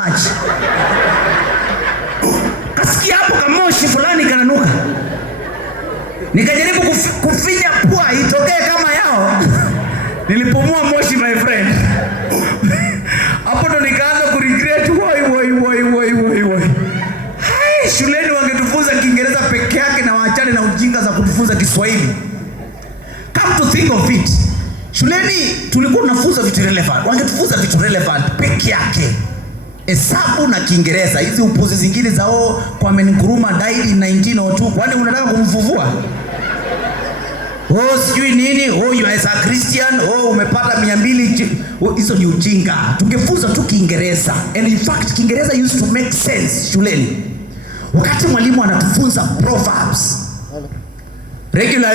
maji. Kasikia hapo kamoshi fulani kananuka. Nikajaribu kufinya pua itokee kama yao. Nilipumua moshi my friend. Hapo ndo nikaanza kuregret woi. Hai, shuleni wangetufunza Kiingereza peke yake na waachane na ujinga za kutufunza Kiswahili. Come to think of it. Shuleni tulikuwa tunafunza vitu relevant. Wangetufunza vitu relevant peke yake. Hesabu na Kiingereza. Hizi upuzi zingine za Kwame Nkrumah died in 1902. Kwani unataka kumfufua? Sijui nini? You are a Christian. Umepata 200. Hizo ni ujinga. Tungefunza tu Kiingereza. And in fact Kiingereza used to make sense shuleni. Wakati mwalimu anatufunza proverbs. Regular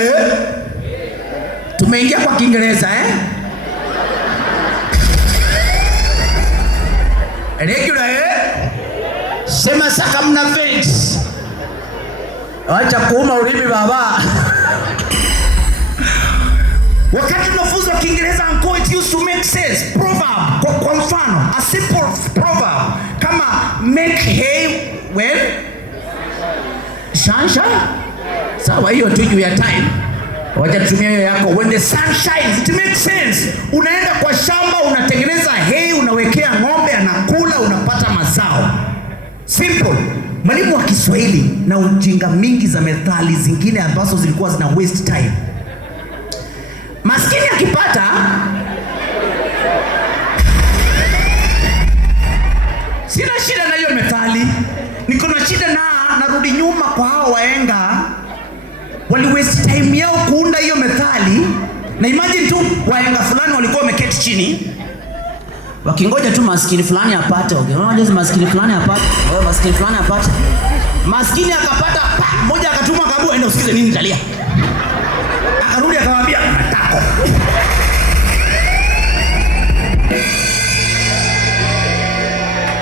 tumeingia kwa Kiingereza Regular sema saka mna vent. Acha kuuma ulimi baba. Wakati tunafunza Kiingereza anko, it used to make sense. Proverb kwa mfano, a simple proverb kama make hay when sunshine. Sawa, hiyo tu juu ya time. Wacha tutumie hiyo yako. When the sun shines, it makes sense. Unaenda kwa shamba, unatengeneza hay, unawekea ng'ombe anakula, unapata mazao. Simple. Mwalimu wa Kiswahili na ujinga mingi za methali zingine ambazo zilikuwa zina waste time. Maskini akipata sina shida na hiyo methali. Niko na shida na narudi nyuma kwa hao waenga. Wali waste time yao kuunda hiyo methali. Na imagine tu waenga fulani walikuwa wameketi chini wakingoja tu maskini fulani apate. Unajua maskini fulani apate. Maskini fulani apate. Maskini akapata, mmoja akatuma kabu aenda usikize nini talia. Akarudi akamwambia matako.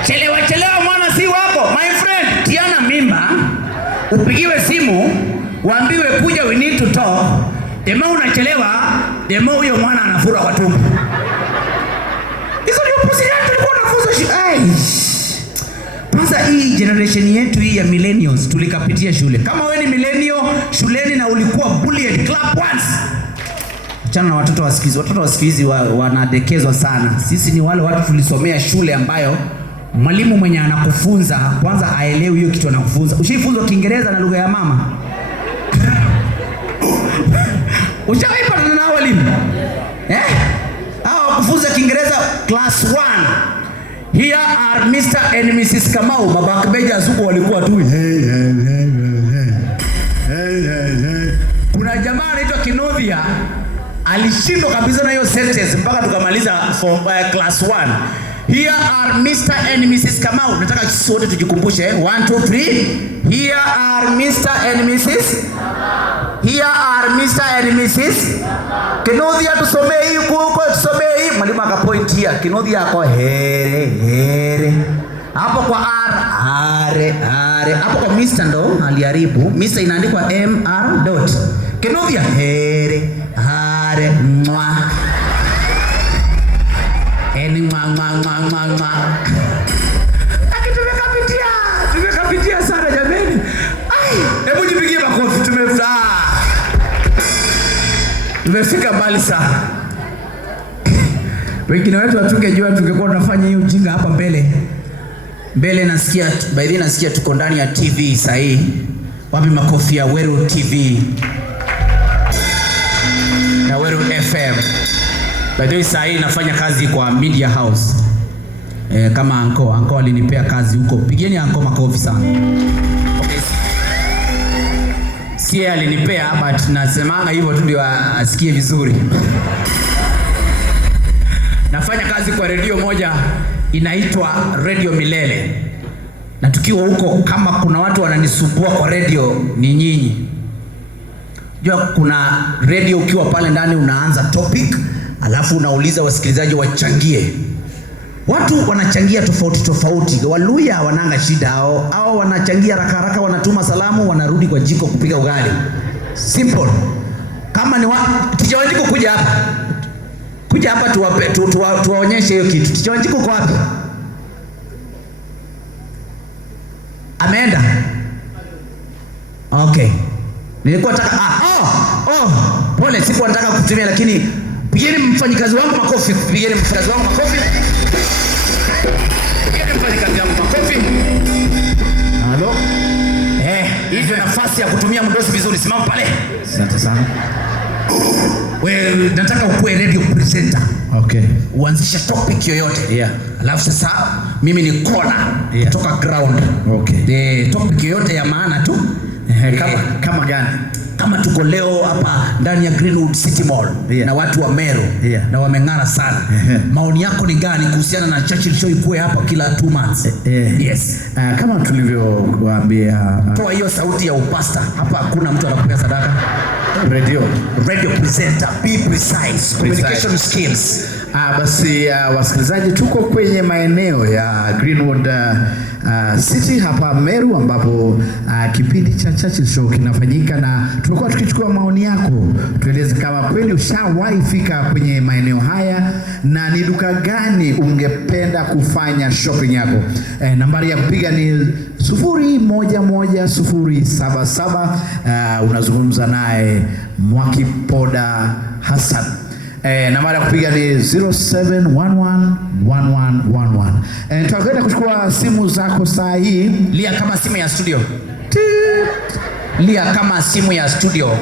Chelewa mwana si wako. My friend, tiana mimba, upigiwe simu, waambiwe kuja, we need to talk. Demo unachelewa, demo huyo mwana anafura kwa tumbo. Hizo ndio procedure tulikuwa tunafunza. Kwanza hii generation yetu hii ya millennials tulikapitia shule. Kama wewe ni millennial shuleni na ulikuwa bullied, clap once. Achana na watoto wasikizi. Watoto wasikizi wanadekezwa sana. Sisi ni wale watu tulisomea shule ambayo mwalimu mwenye anakufunza kwanza aelewe hiyo kitu anakufunza. Ushafunzwa Kiingereza na lugha ya mama? Ushaipata na walimu? Hao kufunza Kiingereza class 1. Here are Mr. and Mrs. Kamau. Mabakbeja zuko walikuwa tu hey. Kuna jamaa anaitwa Kinodhia alishindwa kabisa na hiyo sentence mpaka tukamaliza class 1. Here are Mr. and Mrs. Kamau. Nataka sote tujikumbushe 1 2 3. Here are Mr. and Mrs. Here are Mr. and Mrs. Kinodhia tusomee hii huko, tusomee hii. Mwalimu akapoint here. Kinodhia ako here. Hapo kwa R. Hapo kwa Mr. ndo aliharibu. Mr. inaandikwa MR dot. Kinodhia here mwa. Eni mwa. Tumekapitia sana jameni. Hebu jipigie makofi, tumefika mbali sana. Wengine wetu hatungejua tungekuwa tunafanya hiyo ujinga hapa mbele. Nasikia tuko ndani ya TV sahi. Wapi makofi ya Weru TV na Weru FM? By the way sahi nafanya kazi kwa Media House. Kama anko alinipea kazi huko. Pigeni anko makofi sana. Okay. Sie alinipea but nasemanga hivyo tu ndio asikie vizuri. Nafanya kazi kwa redio moja inaitwa Radio Milele. Na tukiwa huko kama kuna watu wananisumbua kwa redio ni nyinyi. Jua kuna redio ukiwa pale ndani unaanza topic, alafu unauliza wasikilizaji wachangie. Watu wanachangia tofauti. Waluya wananga shida hao wanachangia haraka wanatuma salamu wanarudi kwa jiko kupiga ugali. Simple. Kama ni Tichawanjiko kuja hapa tuwaonyeshe hiyo kitu. Tichawanjiko kwa wapi? Ameenda. Okay. Nilikuwa nataka pole, sikuwa nataka kutumia, lakini pigeni mfanyikazi wangu makofi. Pigeni mfanyikazi wangu makofi. Pigeni mfanyikazi wangu makofi. Halo. Hiyo nafasi ya kutumia mdosi vizuri. Simama pale. Asante sana. Wewe nataka ukuwe radio presenter. Okay. Uanzishe topic yoyote. Yeah. Alafu sasa mimi ni kona kutoka ground. Okay. Topic yoyote ya maana tu. Kama gani? Kama tuko leo hapa ndani ya Greenwood City Mall na watu wa Meru na wameng'ara sana. Maoni yako ni gani kuhusiana na Churchill Show ikuwe hapa kila 2 months? Yes. Kama tulivyowaambia, toa hiyo sauti ya upasta. Hapa hakuna mtu anakupea sadaka. Radio presenter, be precise, communication skills. Basi wasikilizaji, tuko kwenye maeneo ya Greenwood City hapa Meru, ambapo kipindi cha Churchill Show kinafanyika, na tulikuwa tukichukua maoni yako. Tueleze kama kweli ushawahi fika kwenye maeneo haya na ni duka gani ungependa kufanya shopping yako. Nambari ya kupiga ni 011077. Unazungumza naye Mwakipoda Hassan. Nambari ya kupiga ni 07111111. Tutakwenda kuchukua simu zako saa hii. Lia kama simu ya studio. Lia kama simu ya studio.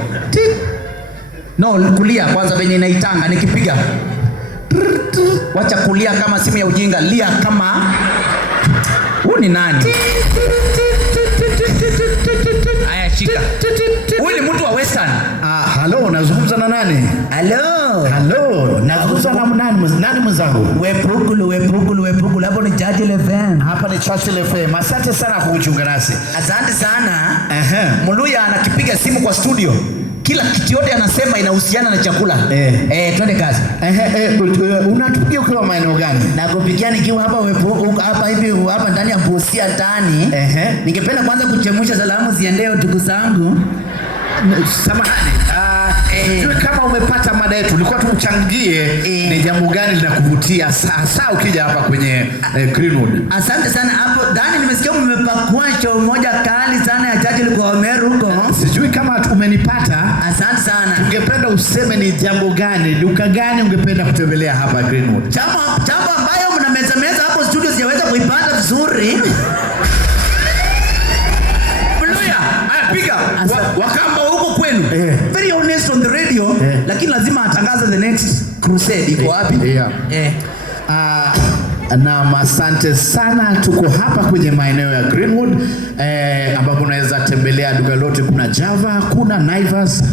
No, kulia kwanza venye inaitanga nikipiga. Wacha kulia kama simu ya ujinga. Lia kama ni nani? Aya, shika. Huyu ni mtu wa Western. Hello, nazungumza na nani? Hello, nazungumza na nani mwenzangu? Wepugulu. Hapo ni Churchill FM. Hapa ni Churchill FM. Asante sana kwa kuchunga nasi. Asante sana. Muluya anakipiga simu kwa studio. Kila kitu yote anasema inahusiana na chakula. Twende kazi. Unatupigia kwa maeneo gani? Nakupigia nikiwa hapa hapa ndani ya Busia tani. Ningependa kwanza kuchemusha salamu ziendeo ndugu zangu. Samahani. Kama umepata mada yetu, ulikuwa tumchangie ni jambo gani linakuvutia sasa ukija hapa kwenye Greenwood. Asante sana. Hapo ndani nimesikia mmepakua show moja kali sana ya Churchill kwa Meru huko. Sijui kama umenipata. Asante sana. Ungependa useme ni jambo gani, duka gani ungependa kutembelea hapa Greenwood? Jambo ambayo mnameza hapo studio sijaweza kuipata vizuri. Mluya, piga. Wakamba huko kwenu. Very honest on the radio, lakini lazima atangaze the next crusade iko wapi? Na asante sana. Tuko hapa kwenye maeneo ya Greenwood ambapo unaweza tembelea duka lote. Kuna Java, kuna Naivas,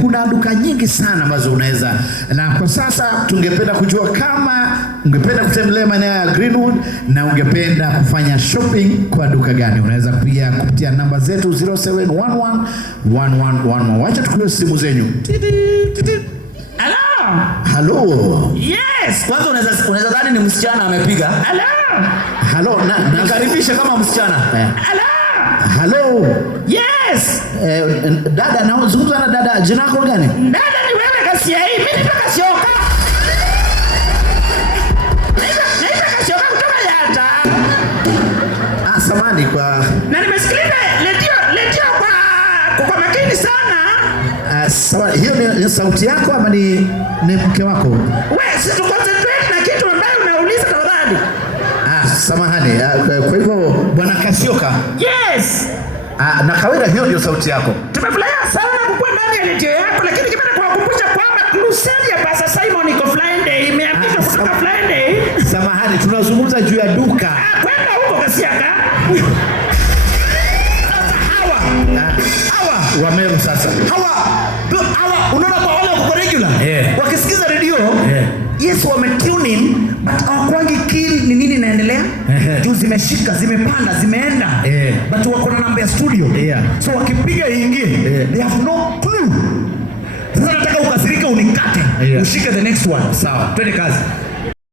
kuna duka nyingi sana ambazo unaweza. Na kwa sasa tungependa kujua kama ungependa kutembelea maeneo ya Greenwood na ungependa kufanya shopping kwa duka gani. Unaweza kupitia namba zetu 07111111. Wacha tukue simu zenyu. Hello. Yes. Kwanza unaweza dhani ni msichana amepiga. Hello. Nakaribisha kama msichana. Hello. Yes. Dada, nazungumza na dada. Jina lako gani? Dada ni wewe Kasia hii. Mimi ni Kasioka. Naitwa Kasioka kutoka Yata. Samahani kwa. Na nimesikiliza letio kwa makini sana. Hiyo ni sauti yako ama ni mke wako? Wewe si tu concentrate na kitu ambayo unauliza tafadhali. Samahani. Kwa hivyo Bwana Kasioka. Yes. Na kawaida hiyo ndio sauti yako. Tumefurahia sana kukuwa ndani ya letio yako, lakini ningependa kuwakumbusha kwamba crusade ya Pastor Simon iko Friday. Imeandikwa kutoka Friday. Samahani, tunazungumza juu ya duka. Kwenda huko Kasiaka. Hawa wa Meru sasa. Hawa unaona kwa wale wako regular. Wakisikiza radio. Yes, wame tune in but hawakwangi keen ni nini inaendelea. Juu zimeshika, zimepanda, zimeenda. But wako na namba ya studio. So wakipiga ingie, they have no clue. Sasa nataka ukasirika unikate. Ushike the next one. Sawa. Twende kazi.